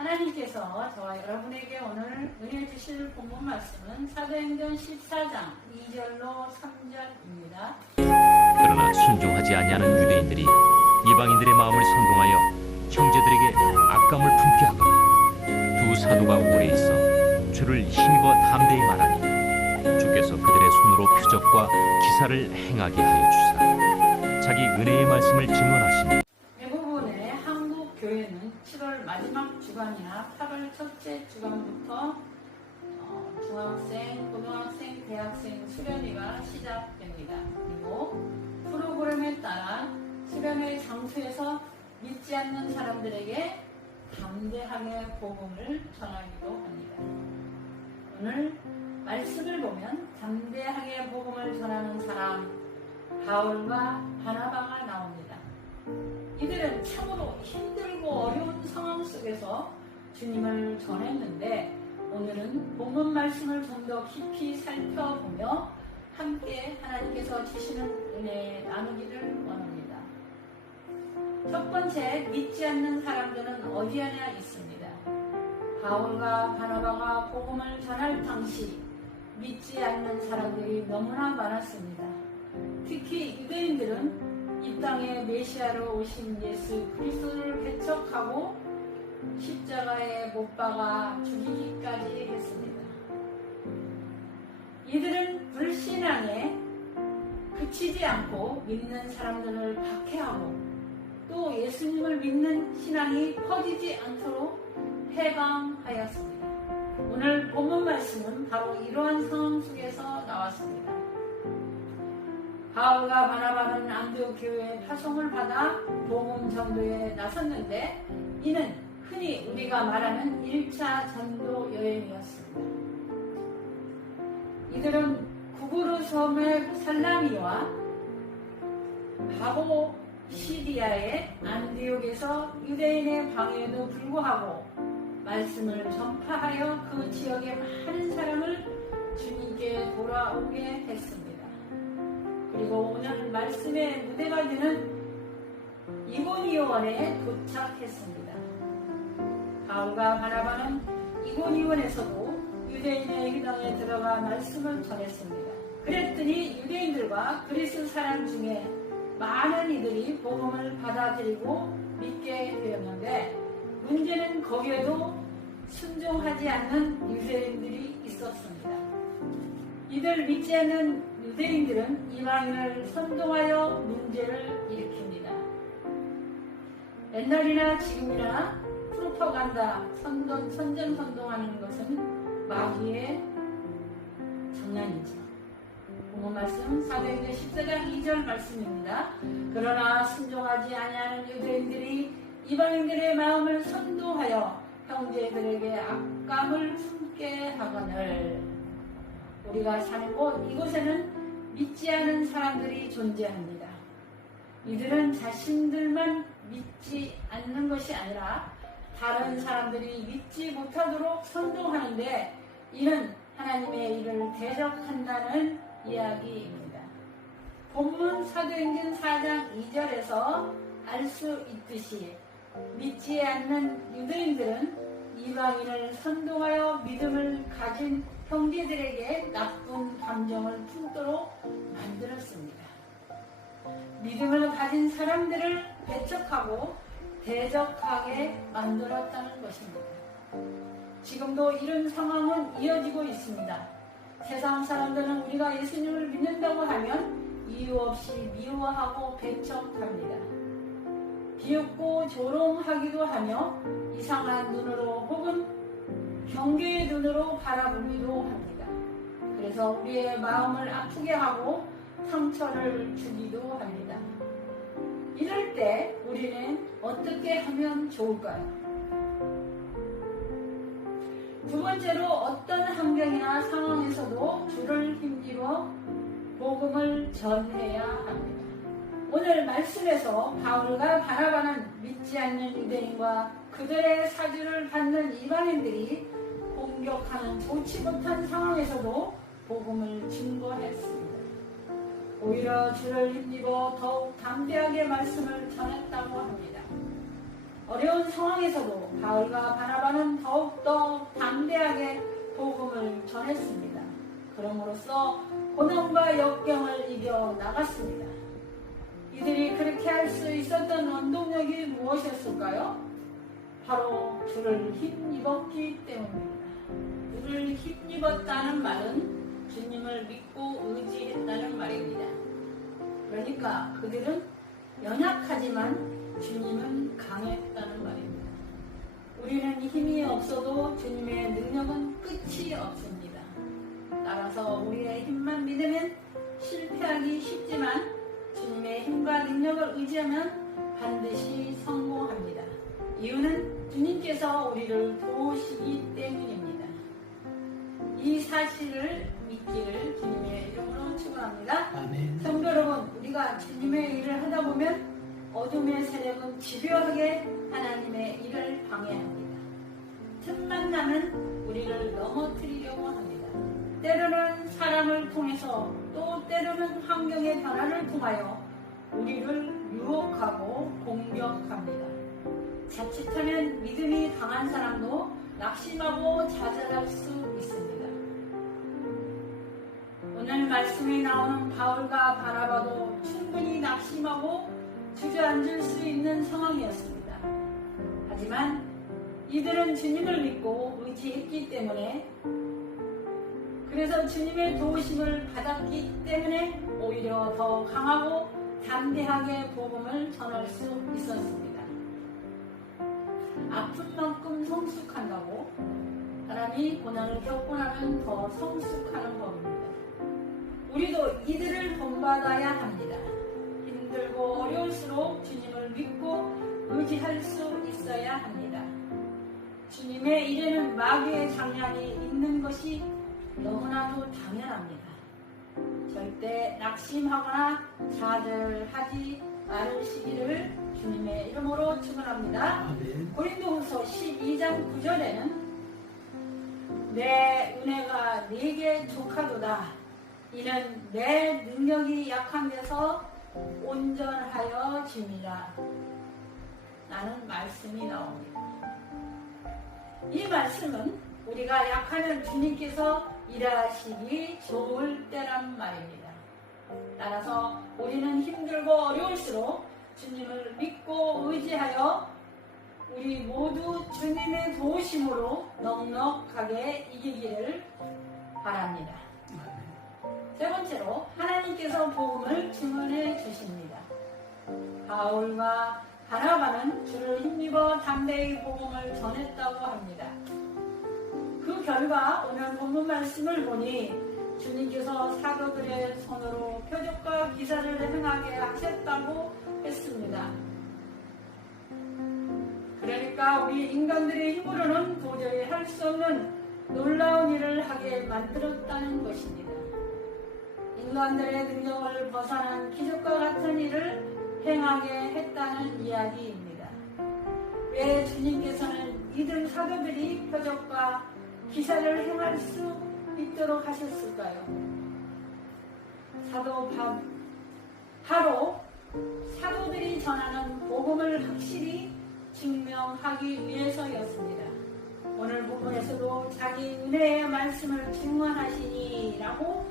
하나님께서 저와 여러분에게 오늘 은혜 주실 본문 말씀은 사도행전 14장 2절로 3절입니다. 그러나 순종하지 아니하는 유대인들이 이방인들의 마음을 선동하여 형제들에게 악감을 품게 하거든 두 사도가 오래 있어 주를 힘입어 담대히 말하니 주께서 그들의 손으로 표적과 기사를 행하게 하여 주사 자기 은혜의 말씀을 증언하시니 대부분의 한국 교회는 7월 마지막 주간이나 8월 첫째 주간부터 중학생, 고등학생, 대학생 수련회가 시작됩니다. 그리고 프로그램에 따라 수련회 장소에서 믿지 않는 사람들에게 담대하게 복음을 전하기도 합니다. 오늘 말씀을 보면 담대하게 복음을 전하는 사람 바울과 바나바가 나옵니다. 이들은 참으로 힘들고 어려운 상황 속에서 주님을 전했는데 오늘은 본문 말씀을 좀 더 깊이 살펴보며 함께 하나님께서 주시는 은혜 나누기를 원합니다. 첫 번째, 믿지 않는 사람들은 어디 하나 있습니다. 바울과 바나바가 복음을 전할 당시 믿지 않는 사람들이 너무나 많았습니다. 특히 유대인들은 이 땅에 메시아로 오신 예수 그리스도를 배척하고 십자가에 못 박아 죽이기까지 했습니다. 이들은 불신앙에 그치지 않고 믿는 사람들을 박해하고 또 예수님을 믿는 신앙이 퍼지지 않도록 해방하였습니다. 오늘 본문 말씀은 바로 이러한 상황 속에서 나왔습니다. 바울과 바나바는 안디옥 교회의 파송을 받아 복음 전도에 나섰는데 이는 흔히 우리가 말하는 1차 전도 여행이었습니다. 이들은 구부르 섬의 살라미와 바보 시리아의 안디옥에서 유대인의 방해에도 불구하고 말씀을 전파하여 그 지역의 많은 사람을 주님께 돌아오게 했습니다. 그리고 오늘 말씀의 무대가 되는 이고니온에 도착했습니다. 바울과 바나바는 이고니온에서도 유대인의 회당에 들어가 말씀을 전했습니다. 그랬더니 유대인들과 그리스 사람 중에 많은 이들이 복음을 받아들이고 믿게 되었는데 문제는 거기에도 순종하지 않는 유대인들이 있었습니다. 이들 믿지 않는 유대인들은 이방인을 선동하여 문제를 일으킵니다. 옛날이나 지금이나 프로파간다, 선전선동하는 것은 마귀의 장난이죠. 본문 말씀 사도행전 14장 2절 말씀입니다. 그러나 순종하지 아니하는 유대인들이 이방인들의 마음을 선동하여 형제들에게 악감을 품게 하거늘 우리가 사는 곳 이곳에는 믿지 않은 사람들이 존재합니다. 이들은 자신들만 믿지 않는 것이 아니라 다른 사람들이 믿지 못하도록 선동하는데 이는 하나님의 일을 대적한다는 이야기입니다. 본문 사도행전 4장 2절에서 알 수 있듯이 믿지 않는 유대인들은 이방인을 선동하여 믿음을 가진 형제들에게 나쁜 감정을 품도록 만들었습니다. 믿음을 가진 사람들을 배척하고 대적하게 만들었다는 것입니다. 지금도 이런 상황은 이어지고 있습니다. 세상 사람들은 우리가 예수님을 믿는다고 하면 이유 없이 미워하고 배척합니다. 비웃고 조롱하기도 하며 이상한 눈으로 혹은 경계의 눈으로 바라보기도 합니다. 그래서 우리의 마음을 아프게 하고 상처를 주기도 합니다. 이럴 때 우리는 어떻게 하면 좋을까요? 두 번째로 어떤 환경이나 상황에서도 주를 힘입어 복음을 전해야 합니다. 오늘 말씀에서 바울과 바나바는 믿지 않는 유대인과 그들의 사주를 받는 이방인들이 공격하는 좋지 못한 상황에서도 복음을 증거했습니다. 오히려 주를 힘입어 더욱 담대하게 말씀을 전했다고 합니다. 어려운 상황에서도 바울과 바나바는 더욱더 담대하게 복음을 전했습니다. 그럼으로써 고난과 역경을 이겨 나갔습니다. 이들이 그렇게 할 수 있었던 원동력이 무엇이었을까요? 바로 주를 힘입었기 때문입니다. 주를 힘입었다는 말은 주님을 믿고 의지했다는 말입니다. 그러니까 그들은 연약하지만 주님은 강했다는 말입니다. 우리는 힘이 없어도 주님의 능력은 끝이 없습니다. 따라서 우리의 힘만 믿으면 실패하기 쉽지만 주님의 힘과 능력을 의지하면 반드시 성공합니다. 이유는 주님께서 우리를 도우시기 때문입니다. 이 사실을 믿기를 주님의 이름으로 축원합니다. 아멘. 성도 여러분, 우리가 주님의 일을 하다 보면 어둠의 세력은 집요하게 하나님의 일을 방해합니다. 틈만 나면 우리를 넘어뜨리려고 합니다. 때로는 사람을 통해서 또 때로는 환경의 변화를 통하여 우리를 유혹하고 공격합니다. 자칫하면 믿음이 강한 사람도 낙심하고 좌절할 수 있습니다. 오늘 말씀에 나오는 바울과 바나바도 충분히 낙심하고 주저앉을 수 있는 상황이었습니다. 하지만 이들은 주님을 믿고 의지했기 때문에, 그래서 주님의 도우심을 받았기 때문에 오히려 더 강하고 담대하게 복음을 전할 수 있었습니다. 아픈 만큼 성숙한다고 사람이 고난을 겪고 나면 더 성숙하는 법입니다. 우리도 이들을 본받아야 합니다. 힘들고 어려울수록 주님을 믿고 의지할 수 있어야 합니다. 주님의 일에는 마귀의 장난이 있는 것이 너무나도 당연합니다. 절대 낙심하거나 좌절하지 않으시기를 주님의 이름으로 축원합니다. 아멘. 고린도후서 12장 9절에는 내 은혜가 네게 족하도다. 이는 내 능력이 약한 데서 온전하여 짐이라. 라는 말씀이 나옵니다. 이 말씀은 우리가 약하면 주님께서 일하시기 좋을 때란 말입니다. 따라서 우리는 힘들고 어려울수록 주님을 믿고 의지하여 우리 모두 주님의 도우심으로 넉넉하게 이기기를 바랍니다. 세 번째로 하나님께서 복음을 증언해 주십니다. 바울과 바나바는 주를 힘입어 담대히 복음을 전했다고 합니다. 그 결과 오늘 본문 말씀을 보니 주님께서 사도들의 손으로 표적과 기사를 행하게 하셨다고 했습니다. 그러니까 우리 인간들의 힘으로는 도저히 할 수 없는 놀라운 일을 하게 만들었다는 것입니다. 인간들의 능력을 벗어난 기적과 같은 일을 행하게 했다는 이야기입니다. 왜 주님께서는 이들 사도들이 표적과 기사를 행할 수 있도록 하셨을까요? 바로 사도들이 전하는 복음을 확실히 증명하기 위해서였습니다. 오늘 부분에서도 자기 은혜의 말씀을 증언하시니 라고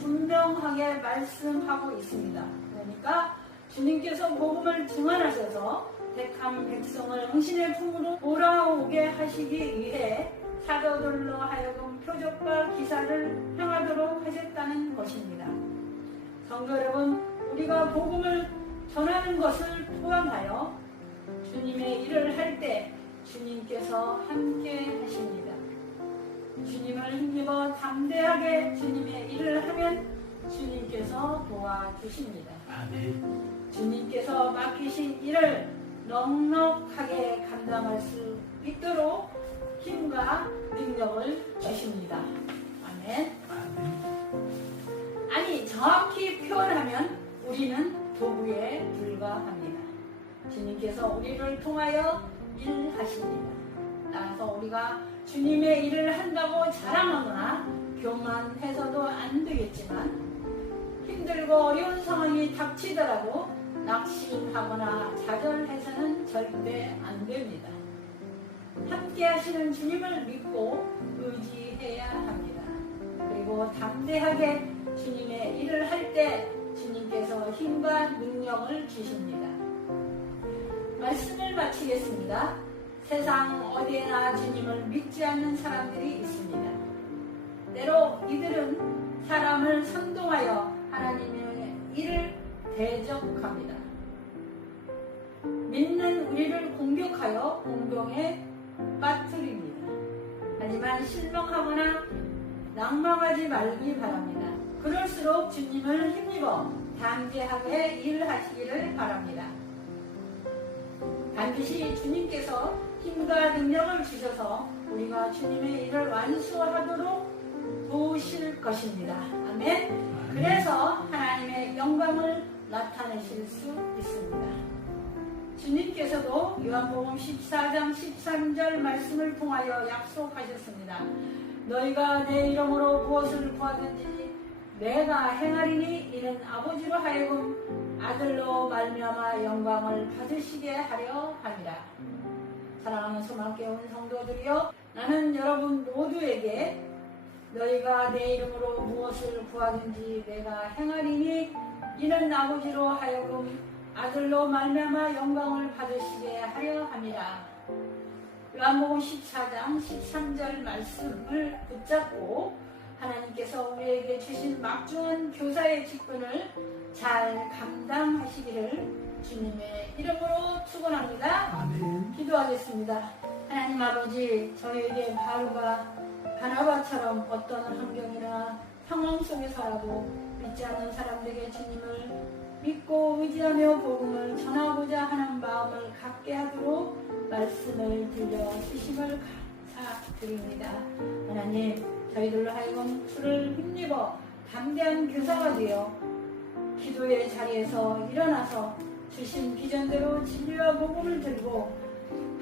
분명하게 말씀하고 있습니다. 그러니까 주님께서 복음을 증언하셔서 택한 백성을 응신의 품으로 돌아오게 하시기 위해 사도들로 하여금 표적과 기사를 행하도록 하셨다는 것입니다. 성도 여러분, 우리가 복음을 전하는 것을 포함하여 주님의 일을 할 때 주님께서 함께 하십니다. 주님을 힘입어 담대하게 주님의 일을 하면 주님께서 도와주십니다. 아멘. 주님께서 맡기신 일을 넉넉하게 감당할 수 있도록 힘과 능력을 주십니다. 아멘. 아멘. 아니, 정확히 표현하면 우리는 도구에 불과합니다. 주님께서 우리를 통하여 일하십니다. 따라서 우리가 주님의 일을 한다고 자랑하거나 교만해서도 안 되겠지만 힘들고 어려운 상황이 닥치더라도 낙심하거나 좌절해서는 절대 안 됩니다. 함께 하시는 주님을 믿고 의지해야 합니다. 그리고 담대하게 주님의 일을 할 때 주님께서 힘과 능력을 주십니다. 말씀을 마치겠습니다. 세상 어디에나 주님을 믿지 않는 사람들이 있습니다. 때로 이들은 사람을 선동하여 하나님의 일을 대적합니다. 믿는 우리를 공격하여 공경에 빠뜨립니다. 하지만 실망하거나 낭망하지 말기 바랍니다. 그럴수록 주님을 힘입어 담대하게 일하시기를 바랍니다. 반드시 주님께서 힘과 능력을 주셔서 우리가 주님의 일을 완수하도록 도우실 것입니다. 아멘. 그래서 하나님의 영광을 나타내실 수 있습니다. 주님께서도 요한복음 14장 13절 말씀을 통하여 약속하셨습니다. 너희가 내 이름으로 무엇을 구하든지 내가 행하리니 이는 아버지로 하여금 아들로 말미암아 영광을 받으시게 하려 함이라. 사랑하는 소망케 온 성도들이여, 나는 여러분 모두에게 너희가 내 이름으로 무엇을 구하든지 내가 행하리니 이는 아버지로 하여금 아들로 말미암아 영광을 받으시게 하려 함이라. 요한복음 14장 13절 말씀을 붙잡고 하나님께서 우리에게 주신 막중한 교사의 직분을 잘 감당하시기를 주님의 이름으로 축원합니다. 아멘. 기도하겠습니다. 하나님 아버지, 저에게 바울과 바나바처럼 어떤 환경이나 상황 속에서라도 믿지 않는 사람들에게 주님을 믿고 의지하며 복음을 전하고자 하는 마음을 갖게 하도록 말씀을 들려주심을 감사드립니다. 하나님, 저희들로 하여금 주를 힘입어 담대한 교사가 되어 기도의 자리에서 일어나서 주신 비전대로 진리와 복음을 들고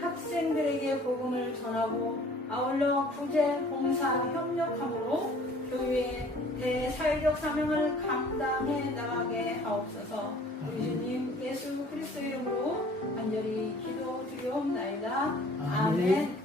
학생들에게 복음을 전하고 아울러 구제, 봉사, 협력함으로 교회의 대사회적 사명을 감당해 나가게 하옵소서. 우리 주님 예수 그리스도의 이름으로 간절히 기도드리옵나이다. 아멘.